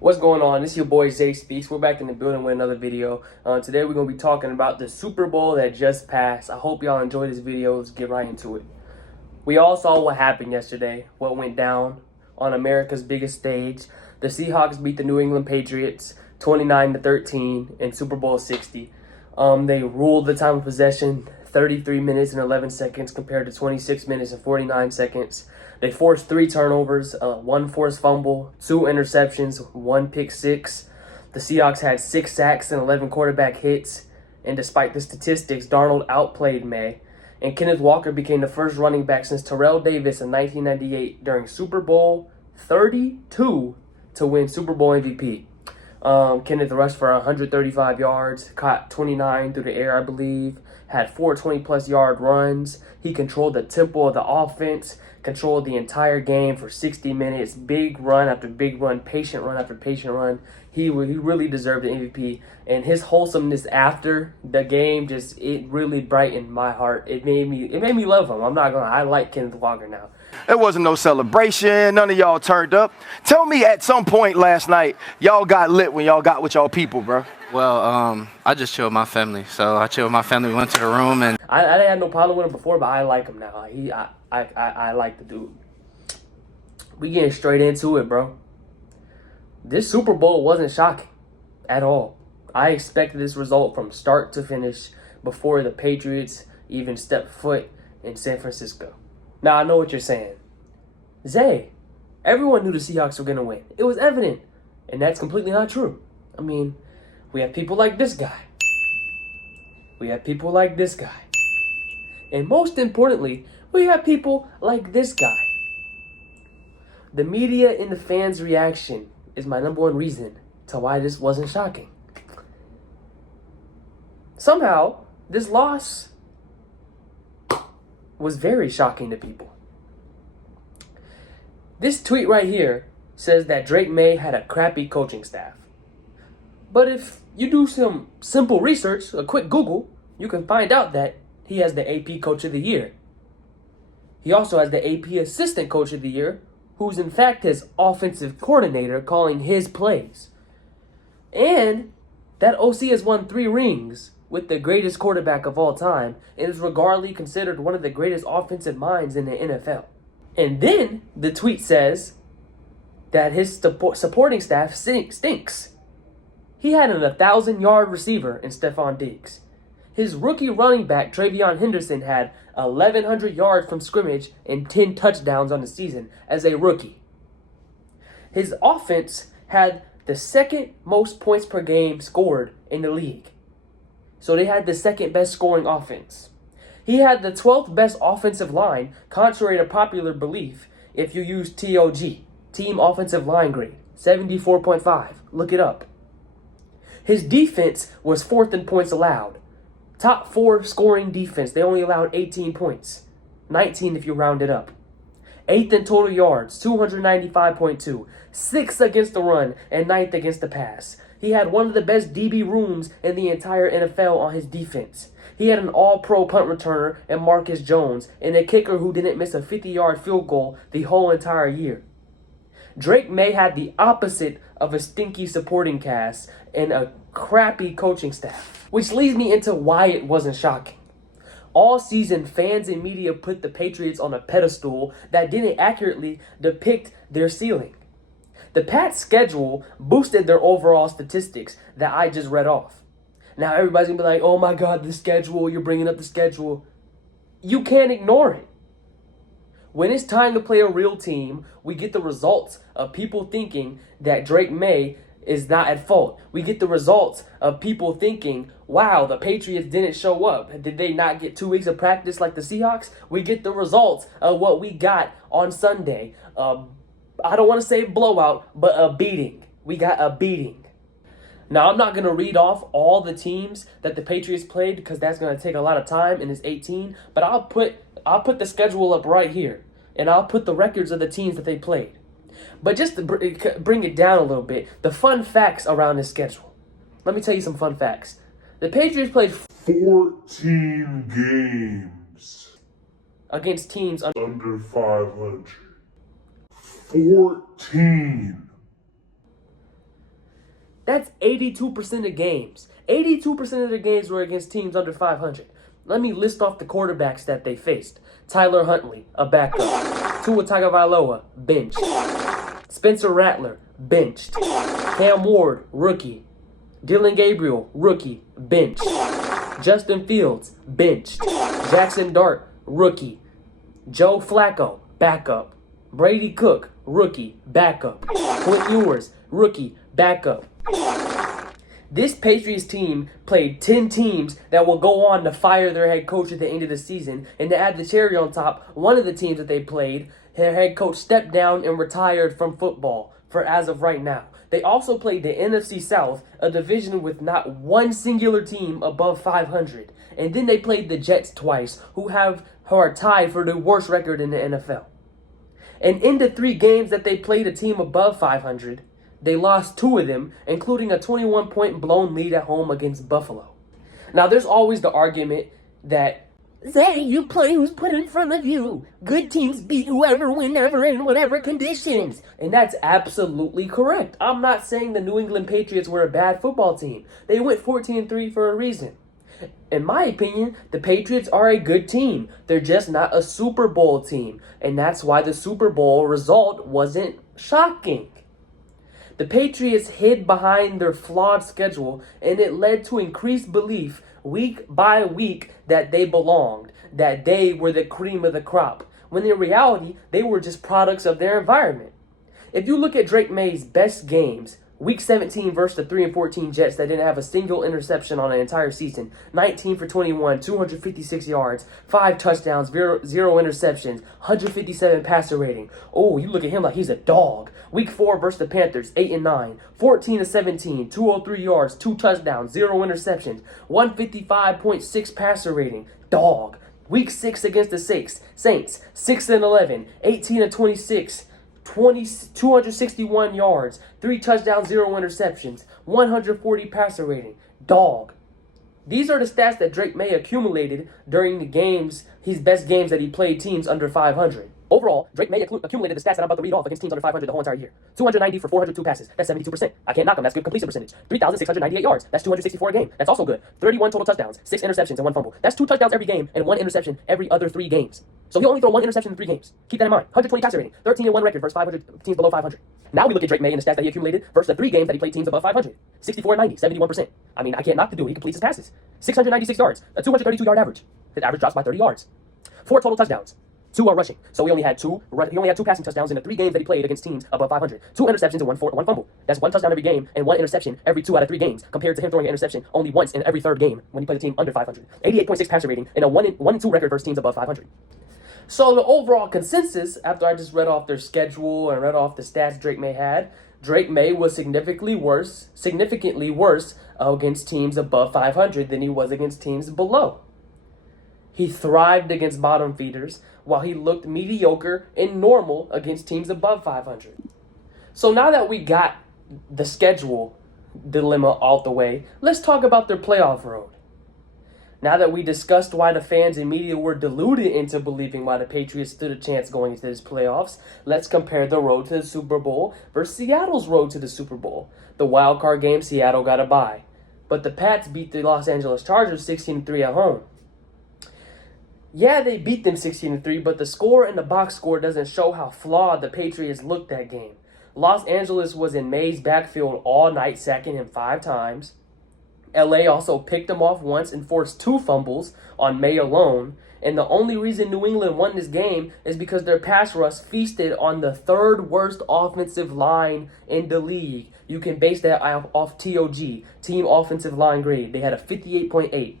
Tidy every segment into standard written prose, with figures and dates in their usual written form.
What's going on? This is your boy Zay Speaks. We're back in the building with another video. Today we're going to be talking about the Super Bowl that just passed. I hope y'all enjoyed this video. Let's get right into it. We all saw what happened yesterday, what went down on America's biggest stage. The Seahawks beat the New England Patriots 29-13 in Super Bowl 60. They ruled the time of possession 33 minutes and 11 seconds compared to 26 minutes and 49 seconds. They forced 3 turnovers, 1 forced fumble, 2 interceptions, 1 pick six. The Seahawks had 6 sacks and 11 quarterback hits. And despite the statistics, Darnold outplayed May. And Kenneth Walker became the first running back since Terrell Davis in 1998 during Super Bowl 32 to win Super Bowl MVP. Kenneth rushed for 135 yards, caught 29 through the air, I believe, had 4 20-plus yard runs. He controlled the tempo of the offense, controlled the entire game for 60 minutes, big run after big run, patient run after patient run. He really deserved the MVP, and his wholesomeness after the game it really brightened my heart. It made me love him. I like Kenneth Walker now. There wasn't no celebration. None of y'all turned up. Tell me at some point last night, y'all got lit when y'all got with y'all people, bro. Well, I just chilled with my family. So I chilled with my family, went to the room, and I didn't have no problem with him before, but I like him now. I like the dude. We getting straight into it, bro. This Super Bowl wasn't shocking at all. I expected this result from start to finish before the Patriots even stepped foot in San Francisco. Now, I know what you're saying. Zay, everyone knew the Seahawks were going to win. It was evident. And that's completely not true. I mean, we have people like this guy. We have people like this guy. And most importantly, we have people like this guy. The media and the fans' reaction is my number one reason to why this wasn't shocking. Somehow, this loss was very shocking to people. This tweet right here says that Drake May had a crappy coaching staff. But if you do some simple research, a quick Google, you can find out that he has the AP Coach of the Year. He also has the AP Assistant Coach of the Year, who's in fact his offensive coordinator calling his plays. And that OC has won 3 rings with the greatest quarterback of all time and is regardedly considered one of the greatest offensive minds in the NFL. And then the tweet says that his supporting staff stinks. He had an 1,000-yard receiver in Stephon Diggs. His rookie running back, Travion Henderson, had 1,100 yards from scrimmage and 10 touchdowns on the season as a rookie. His offense had the second most points per game scored in the league. So they had the second best scoring offense. He had the 12th best offensive line, contrary to popular belief, if you use TOG, Team Offensive Line Grade, 74.5. Look it up. His defense was 4th in points allowed. Top 4 scoring defense. They only allowed 18 points. 19 if you round it up. 8th in total yards, 295.2. 6th against the run and 9th against the pass. He had one of the best DB rooms in the entire NFL on his defense. He had an all-pro punt returner in Marcus Jones and a kicker who didn't miss a 50-yard field goal the whole entire year. Drake May had the opposite of a stinky supporting cast and a crappy coaching staff, which leads me into why it wasn't shocking. All season, fans and media put the Patriots on a pedestal that didn't accurately depict their ceiling. The Pats' schedule boosted their overall statistics that I just read off. Now everybody's going to be like, oh my God, the schedule, you're bringing up the schedule. You can't ignore it. When it's time to play a real team, we get the results of people thinking that Drake May is not at fault. We get the results of people thinking, wow, the Patriots didn't show up. Did they not get 2 weeks of practice like the Seahawks? We get the results of what we got on Sunday. I don't want to say blowout, but a beating. We got a beating. Now, I'm not going to read off all the teams that the Patriots played because that's going to take a lot of time and it's 18. But I'll put the schedule up right here. And I'll put the records of the teams that they played. But just to bring it down a little bit, the fun facts around this schedule. Let me tell you some fun facts. The Patriots played 14 games against teams under 500. 14. That's 82% of games. 82% of the games were against teams under 500. Let me list off the quarterbacks that they faced. Tyler Huntley, a backup. Tua Tagovailoa, benched. Spencer Rattler, benched. Cam Ward, rookie. Dylan Gabriel, rookie, benched. Justin Fields, benched. Jackson Dart, rookie. Joe Flacco, backup. Brady Cook, rookie, backup. Quint Ewers, rookie, backup. This Patriots team played 10 teams that will go on to fire their head coach at the end of the season. And to add the cherry on top, one of the teams that they played, their head coach stepped down and retired from football for as of right now. They also played the NFC South, a division with not one singular team above 500. And then they played the Jets twice, who are tied for the worst record in the NFL. And in the 3 games that they played a team above 500, they lost 2 of them, including a 21-point blown lead at home against Buffalo. Now, there's always the argument that Say you play who's put in front of you. Good teams beat whoever, whenever, in whatever conditions. and that's absolutely correct. I'm not saying the New England Patriots were a bad football team. They went 14-3 for a reason. In my opinion, the Patriots are a good team. They're just not a Super Bowl team, and that's why the Super Bowl result wasn't shocking. The Patriots hid behind their flawed schedule, and it led to increased belief week by week that they belonged, that they were the cream of the crop, when in reality, they were just products of their environment. If you look at Drake May's best games, Week 17 versus the 3-14 Jets that didn't have a single interception on an entire season, 19 for 21, 256 yards, 5 touchdowns, 0 interceptions, 157 passer rating. Oh, you look at him like he's a dog. Week 4 versus the Panthers, 8-9, 14-17, 203 yards, 2 touchdowns, 0 interceptions, 155.6 passer rating. Dog. Week 6 against the Saints, 6-11, 18-26. 261 yards, 3 touchdowns, 0 interceptions, 140 passer rating. Dog. These are the stats that Drake May accumulated during the games, his best games that he played teams under 500. Overall, Drake May accumulated the stats that I'm about to read off against teams under 500 the whole entire year. 290 for 402 passes. That's 72%. I can't knock him. That's good completion percentage. 3,698 yards. That's 264 a game. That's also good. 31 total touchdowns. 6 interceptions and 1 fumble. That's 2 touchdowns every game and 1 interception every other 3 games. So he only throw 1 interception in 3 games. Keep that in mind. 120 passer rating. 13-1 record versus 500 teams below 500. Now we look at Drake May and the stats that he accumulated versus the 3 games that he played teams above 500. 64-90, 71%. I mean, I can't knock the dude. He completes his passes. 696 yards. A 232-yard average. His average drops by 30 yards. 4 total touchdowns. 2 are rushing. So he only had 2 passing touchdowns in the 3 games that he played against teams above 500. 2 interceptions and 1 fumble. That's 1 touchdown every game and 1 interception every 2 out of 3 games, compared to him throwing an interception only once in every 3rd game when he played a team under 500. 88.6 passer rating and a 1-2 record versus teams above 500. So the overall consensus, after I just read off their schedule and read off the stats Drake May had, Drake May was significantly worse against teams above 500 than he was against teams below. He thrived against bottom feeders, while he looked mediocre and normal against teams above 500. So now that we got the schedule dilemma out the way, let's talk about their playoff road. Now that we discussed why the fans and media were deluded into believing why the Patriots stood a chance going into this playoffs, let's compare the road to the Super Bowl versus Seattle's road to the Super Bowl. The wild card game, Seattle got a bye, but the Pats beat the Los Angeles Chargers 16-3 at home. Yeah, they beat them 16-3, but the score and the box score doesn't show how flawed the Patriots looked that game. Los Angeles was in May's backfield all night, sacking him 5 times. LA also picked him off once and forced 2 fumbles on May alone. And the only reason New England won this game is because their pass rush feasted on the 3rd worst offensive line in the league. You can base that off TOG, Team Offensive Line Grade. They had a 58.8.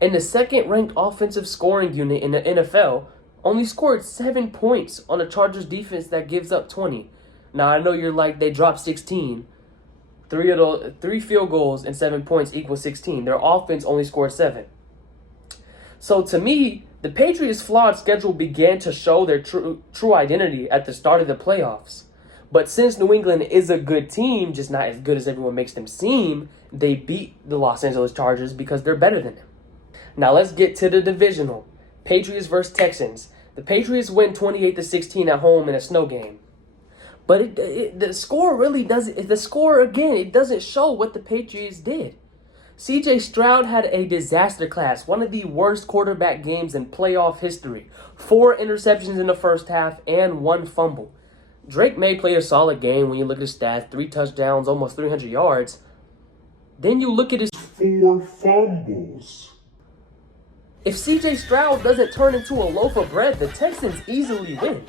And the 2nd-ranked offensive scoring unit in the NFL only scored 7 points on a Chargers defense that gives up 20. Now, I know you're like, they dropped 16. 3 field goals and 7 points equals 16. Their offense only scored 7. So to me, the Patriots' flawed schedule began to show their true identity at the start of the playoffs. But since New England is a good team, just not as good as everyone makes them seem, they beat the Los Angeles Chargers because they're better than them. Now let's get to the divisional. Patriots versus Texans. The Patriots win 28-16 at home in a snow game. But the score really doesn't. The score again, it doesn't show what the Patriots did. C.J. Stroud had a disaster class, one of the worst quarterback games in playoff history. 4 interceptions in the first half and 1 fumble. Drake May played a solid game when you look at his stats, 3 touchdowns, almost 300 yards. Then you look at his 4 fumbles. If C.J. Stroud doesn't turn into a loaf of bread, the Texans easily win.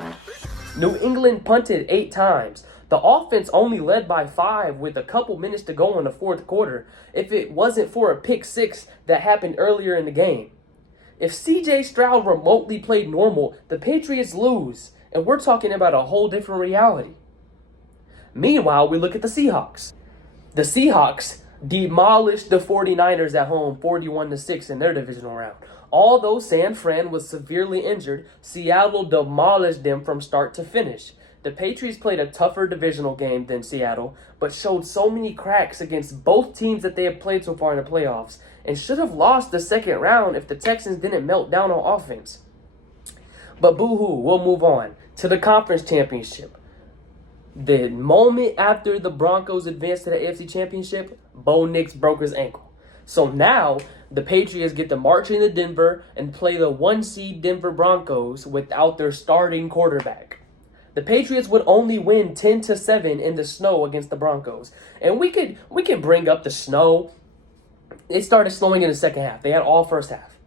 New England punted 8 times. The offense only led by 5 with a couple minutes to go in the fourth quarter if it wasn't for a pick 6 that happened earlier in the game. If C.J. Stroud remotely played normal, the Patriots lose, and we're talking about a whole different reality. Meanwhile, we look at the Seahawks. The Seahawks demolished the 49ers at home 41-6 in their divisional round. Although San Fran was severely injured, Seattle demolished them from start to finish. The Patriots played a tougher divisional game than Seattle, but showed so many cracks against both teams that they have played so far in the playoffs, and should have lost the second round if the Texans didn't melt down on offense. But boo-hoo, we'll move on to the conference championship. The moment after the Broncos advanced to the AFC Championship, Bo Nix broke his ankle. So now the Patriots get to march into Denver and play the 1-seed Denver Broncos without their starting quarterback. The Patriots would only win 10-7 in the snow against the Broncos. And we could bring up the snow. It started snowing in the second half. They had all first half.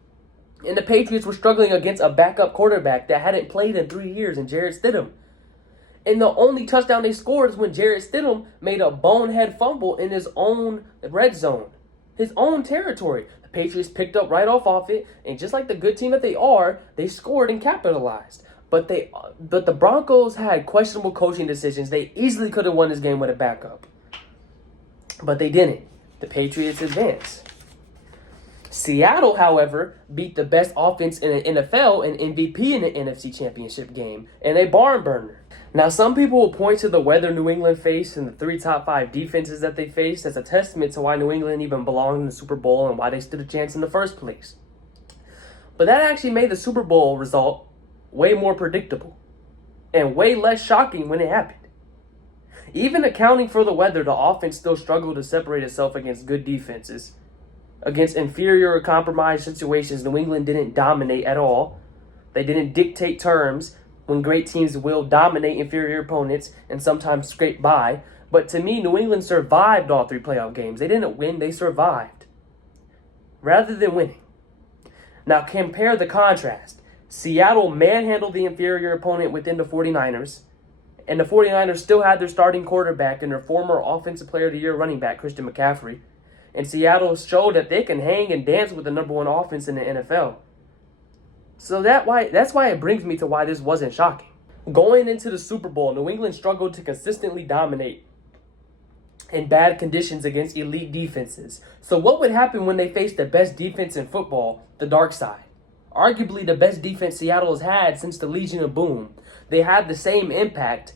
And the Patriots were struggling against a backup quarterback that hadn't played in 3 years in Jarrett Stidham. And the only touchdown they scored is when Jarrett Stidham made a bonehead fumble in his own red zone, his own territory. The Patriots picked up right off it, and just like the good team that they are, they scored and capitalized. But the Broncos had questionable coaching decisions. They easily could have won this game with a backup. But they didn't. The Patriots advanced. Seattle, however, beat the best offense in the NFL and MVP in the NFC Championship game in a barn burner. Now, some people will point to the weather New England faced and the 3 top 5 defenses that they faced as a testament to why New England even belonged in the Super Bowl and why they stood a chance in the first place. But that actually made the Super Bowl result way more predictable and way less shocking when it happened. Even accounting for the weather, the offense still struggled to separate itself against good defenses. Against inferior or compromised situations, New England didn't dominate at all. They didn't dictate terms when great teams will dominate inferior opponents and sometimes scrape by. But to me, New England survived all 3 playoff games. They didn't win, they survived. Rather than winning. Now compare the contrast. Seattle manhandled the inferior opponent within the 49ers, and the 49ers still had their starting quarterback and their former Offensive Player of the Year running back, Christian McCaffrey. And Seattle showed that they can hang and dance with the number 1 offense in the NFL. So that's why it brings me to why this wasn't shocking. Going into the Super Bowl, New England struggled to consistently dominate in bad conditions against elite defenses. So what would happen when they faced the best defense in football, the dark side? Arguably the best defense Seattle has had since the Legion of Boom. They had the same impact,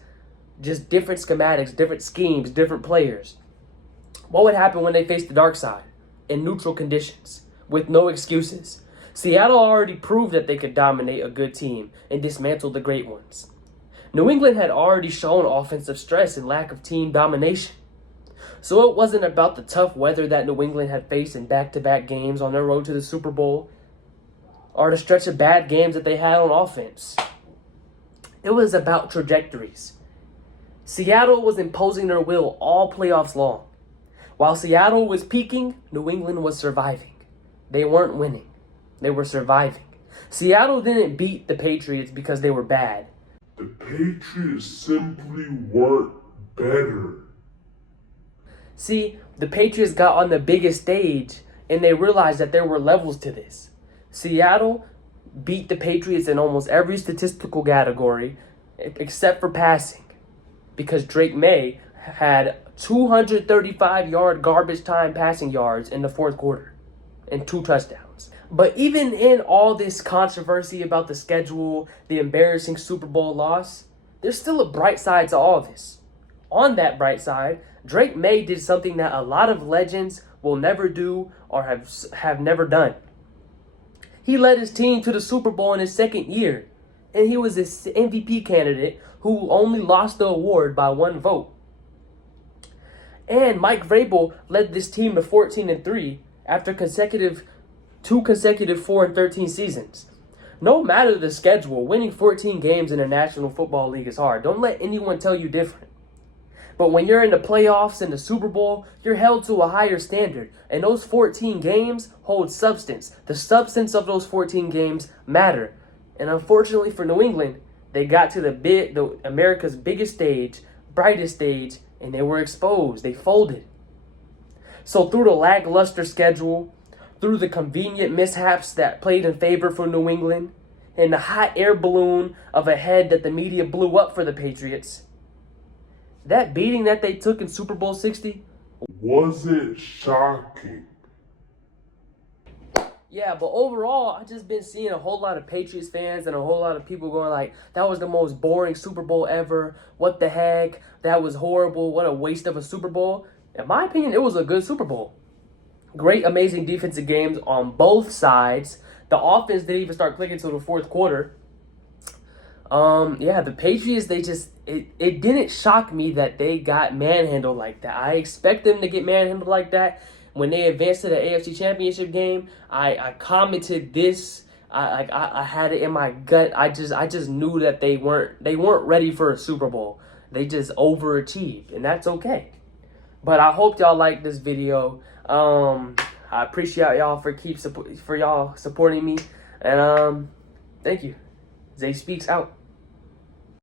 just different schematics, different schemes, different players. What would happen when they faced the dark side? In neutral conditions, with no excuses. Seattle already proved that they could dominate a good team and dismantle the great ones. New England had already shown offensive stress and lack of team domination. So it wasn't about the tough weather that New England had faced in back-to-back games on their road to the Super Bowl, or the stretch of bad games that they had on offense. It was about trajectories. Seattle was imposing their will all playoffs long. While Seattle was peaking, New England was surviving. They weren't winning. They were surviving. Seattle didn't beat the Patriots because they were bad. The Patriots simply weren't better. See, the Patriots got on the biggest stage and they realized that there were levels to this. Seattle beat the Patriots in almost every statistical category except for passing, because Drake May had 235-yard garbage time passing yards in the fourth quarter and 2 touchdowns. But even in all this controversy about the schedule, the embarrassing Super Bowl loss, there's still a bright side to all this. On that bright side, Drake May did something that a lot of legends will never do or have never done. He led his team to the Super Bowl in his second year, and he was this MVP candidate who only lost the award by 1 vote. And Mike Vrabel led this team to 14-3 after two consecutive 4-13 seasons. No matter the schedule, winning 14 games in the National Football League is hard. Don't let anyone tell you different. But when you're in the playoffs and the Super Bowl, you're held to a higher standard. And those 14 games hold substance. The substance of those 14 games matter. And unfortunately for New England, they got to the America's biggest stage, brightest stage, and they were exposed. They folded. So through the lackluster schedule, through the convenient mishaps that played in favor for New England, and the hot air balloon of a head that the media blew up for the Patriots, that beating that they took in Super Bowl 60, Was it shocking? yeah, but overall, I just been seeing a whole lot of Patriots fans and a whole lot of people going like, that was the most boring Super Bowl ever. What the heck? That was horrible. What a waste of a Super Bowl. In my opinion, it was a good Super Bowl. Great, amazing defensive games on both sides. The offense didn't even start clicking until the fourth quarter. The Patriots, it didn't shock me that they got manhandled like that. I expect them to get manhandled like that. When they advanced to the AFC Championship game, I commented this. I had it in my gut. I just knew that they weren't ready for a Super Bowl. They just overachieved, and that's okay. But I hope y'all like this video. I appreciate y'all for y'all supporting me, and thank you. Zay Speaks out.